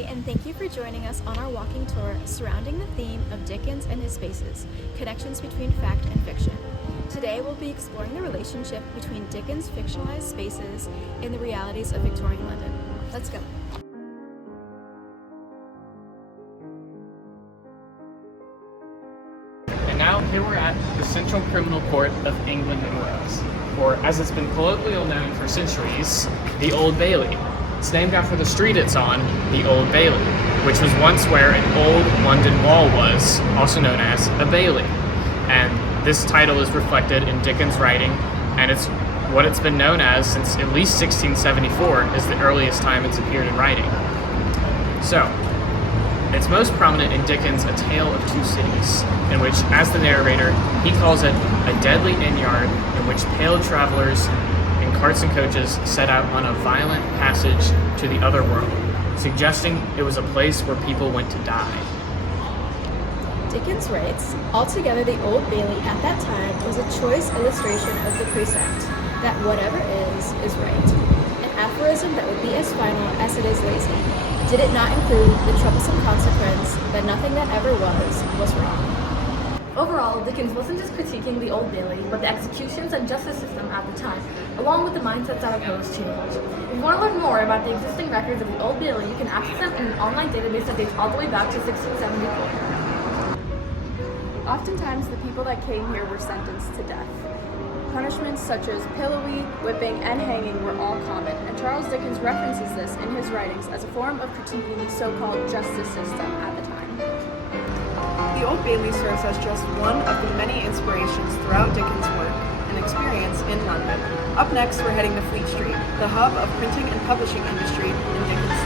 Hi, and thank you for joining us on our walking tour surrounding the theme of Dickens and his spaces, connections between fact and fiction. Today we'll be exploring the relationship between Dickens' fictionalized spaces and the realities of Victorian London. Let's go. And now here we're at the Central Criminal Court of England and Wales, or as it's been colloquially known for centuries, the Old Bailey. It's named after the street it's on, the Old Bailey, which was once where an old London wall was, also known as a bailey. And this title is reflected in Dickens' writing, and it's what it's been known as since at least 1674 is the earliest time it's appeared in writing. So, it's most prominent in Dickens' A Tale of Two Cities, in which, as the narrator, he calls it a deadly inn yard in which pale travelers in carts and coaches set out on a violent passage to the other world, suggesting it was a place where people went to die. Dickens writes, altogether the Old Bailey at that time was a choice illustration of the precept that whatever is right. An aphorism that would be as final as it is lazy. Did it not include the troublesome consequence that nothing that ever was wrong? Overall, Dickens wasn't just critiquing the Old Bailey, but the executions and justice system at the time, along with the mindsets that opposed change. If you want to learn more about the existing records of the Old Bailey, you can access them in an online database that dates all the way back to 1674. Oftentimes, the people that came here were sentenced to death. Punishments such as pillowy, whipping, and hanging were all common, and Charles Dickens references this in his writings as a form of critiquing the so-called justice system at the time. The Old Bailey serves as just one of the many inspirations throughout Dickens' work and experience in London. Up next, we're heading to Fleet Street, the hub of printing and publishing industry in Dickens'